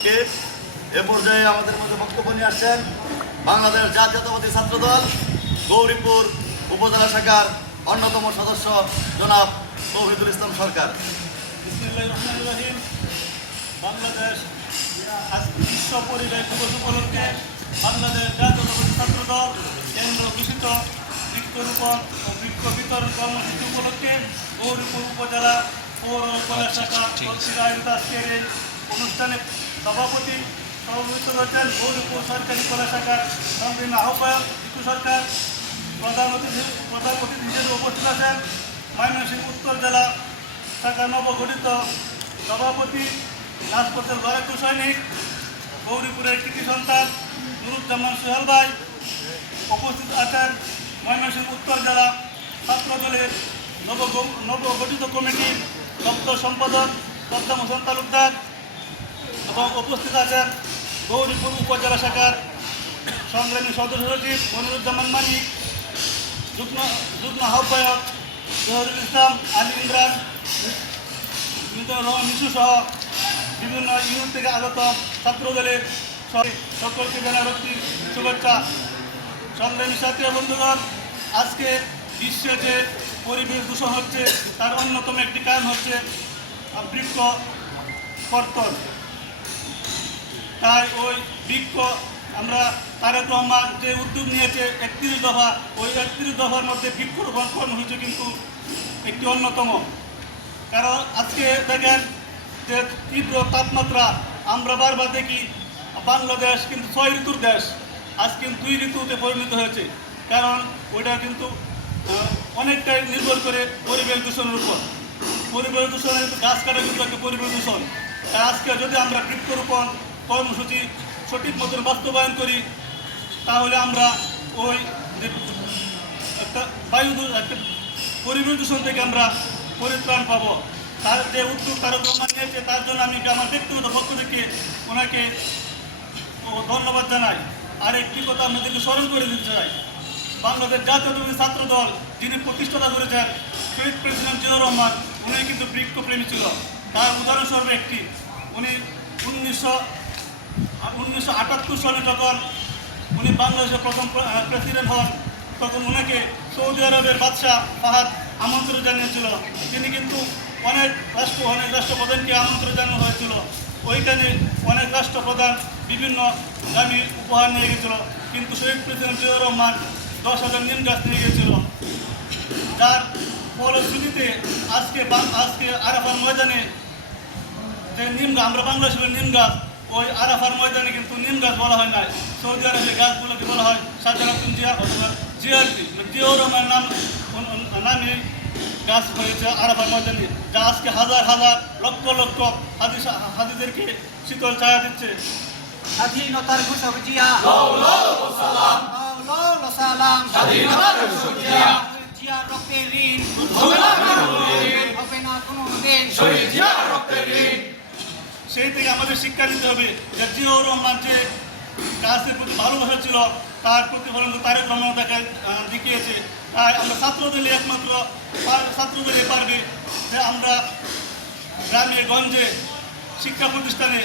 এ পর্যায়ে আমাদের মধ্যে বক্তব্য নিয়ে আসছেন বাংলাদেশ জাতীয়তাবাদী ছাত্রদল, গৌরীপুর উপজেলা শাখার অন্যতম সদস্য জনাব তৌহিদুল ইসলাম সরকার। বাংলাদেশ বিশ্ব পরিবেশ দিবস উপলক্ষে বাংলাদেশ জাতীয়তাবাদী ছাত্র দল কেন্দ্র ঘোষিত বৃক্ষরোপণ ও বৃক্ষ বিতরণ কর্মসূচি উপলক্ষে গৌরীপুর উপজেলা পৌর কলেজ শাখা অনুষ্ঠানে সভাপতি সভাপতিত্ব করেছেন গৌরীপুর সরকারি কলেজ শাখার সংগ্রামী আহ্বায়ক টিকু সরকার প্রধান অতিথি প্রধান অতিথি হিসেবে উপস্থিত আছেন। ময়মনসিংহ, উত্তর জেলা শাখা নবগঠিত সভাপতি, রাজপথের লড়াকু সৈনিক, গৌরীপুরের কৃতি সন্তান, নুরুজ্জামান সোহেল ভাই উপস্থিত আছেন। ময়মনসিংহ, উত্তর জেলা ছাত্র দলের নব নবগঠিত কমিটির দপ্তর সম্পাদক হোসেন তালুকদার এবং উপস্থিত আছেন গৌরীপুর উপজেলা শাখার সংগ্রামী সদস্য সচিব মনিরুজ্জামান মানিক, যুগ্ম যুগ্ম আহ্বায়ক জহরুল ইসলাম, আলী ইমরান মিশু সহ বিভিন্ন ইউনিট থেকে আগত ছাত্রদলের সকলকে জানাচ্ছি শুভেচ্ছা। সংগ্রামী সাথী বন্ধুগণ, আজকে বিশ্বে যে পরিবেশ দূষণ হচ্ছে, তার অন্যতম একটি কারণ হচ্ছে বৃক্ষ কর্তন। তাই ওই বৃক্ষ আমরা তারেক রহমান যে উদ্যোগ নিয়েছে একত্রিশ দফা, ওই একত্রিশ দফার মধ্যে বৃক্ষরোপণ কর্মসূচি কিন্তু একটি অন্যতম। কারণ আজকে দেখেন যে তীব্র তাপমাত্রা, আমরা বারবার দেখি বাংলাদেশ কিন্তু ছয় ঋতুর দেশ, আজ কিন্তু দুই ঋতুতে পরিণত হয়েছে। কারণ ওইটা কিন্তু অনেকটাই নির্ভর করে পরিবেশ দূষণের উপর। পরিবেশ দূষণের গাছ কাটা কিন্তু একটা পরিবেশ দূষণ। আজকে যদি আমরা বৃক্ষরোপণ কর্মসূচি সঠিক মতন বাস্তবায়ন করি, তাহলে আমরা ওই একটা বায়ু একটা পরিবেশ দূষণ থেকে আমরা পরিত্রাণ পাবো। তার যে উদ্যোগ তারক রহমান নিয়েছে, তার জন্য আমি আমার ব্যক্তিগত পক্ষ থেকে ওনাকে ধন্যবাদ জানাই। আর একটি কথা আপনাদেরকে স্মরণ করে দিতে চাই। বাংলাদেশ জাতীয়তাবাদী ছাত্র দল যিনি প্রতিষ্ঠাতা করেছেন, শহীদ প্রেসিডেন্ট জিয়াউর রহমান, উনি কিন্তু বৃক্ষপ্রেমী ছিল। তার উদাহরণস্বরূপ একটি, উনি উনিশশো উনিশশো আটাত্তর সালে যখন উনি বাংলাদেশের প্রথম প্রেসিডেন্ট হন, তখন ওনাকে সৌদি আরবের বাদশাহ ফাহাদ আমন্ত্রণ জানিয়েছিল। তিনি কিন্তু অনেক রাষ্ট্র অনেক রাষ্ট্রপ্রধানকে আমন্ত্রণ জানানো হয়েছিল। ওইখানে অনেক রাষ্ট্রপ্রধান বিভিন্ন দামি উপহার নিয়ে গেছিল। কিন্তু শহীদ প্রেসিডেন্ট জিয়াউর রহমান দশ হাজার নিম গাছ নিয়ে গেছিল। যার ফলশ্রুতিতে আজকে আজকে আরাফার ময়দানে যে নিম আমরা বাংলাদেশের নিম গাছ ওই আরাফার ময়দানে কিন্তু নিম গাছ বলা হয় না সৌদি আরবের গাছগুলোকে বলা হয় সাজারাতুন জিয়া অথবা জিয়ারটি জিয়াউর রহমান নাম নামে গাছ হয়েছে আরাফার ময়দানে যা আজকে হাজার হাজার লক্ষ লক্ষ হাজি হাজিদেরকে শীতল ছায়া দিচ্ছে। স্বাধীনতার জিয়া সালাম সালাম স্বাধীনতার ঘোষক জিয়া রক্তের ঋণ হবে না কোনো দিন। শহীদ সেই থেকে আমাদের শিক্ষা নিতে হবে। যে জিয়াউর রহমান যে গাছের প্রতি ভালোবাসা ছিল তার প্রতিফলন তারেক রহমান তাকে দেখিয়েছে। তাই আমরা ছাত্রদলে একমাত্র ছাত্রদলে পারবে যে আমরা গ্রামে গঞ্জে শিক্ষা প্রতিষ্ঠানে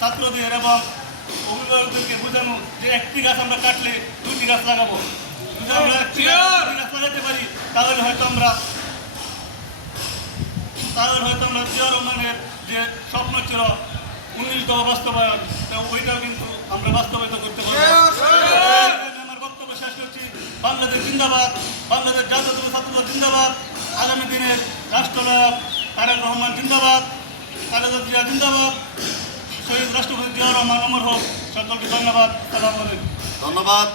ছাত্রদের এবং অভিভাবকদেরকে বোঝানো যে একটি গাছ আমরা কাটলে দুটি গাছ লাগাবো। যদি আমরা একটি গাছ লাগাতে পারি তাহলে হয়তো আমরা তাহলে হয়তো আমরা রহমানের যে স্বপ্ন ছিল উনিশ দফা বাস্তবায়ন তো ওইটাও কিন্তু আমরা বাস্তবায়িত করতে পারব। আমি আমার বক্তব্য শেষ করছি। বাংলাদেশ জিন্দাবাদ বাংলাদেশ জাতীয় ছাত্রদল জিন্দাবাদ। আগামী দিনের রাষ্ট্রনায়ক তারেক রহমান জিন্দাবাদ খালেদা জিয়া জিন্দাবাদ। শহীদ রাষ্ট্রপতি জিয়াউর রহমান অমর হোক। সকলকে ধন্যবাদ। সালাম আলাইকুম। ধন্যবাদ।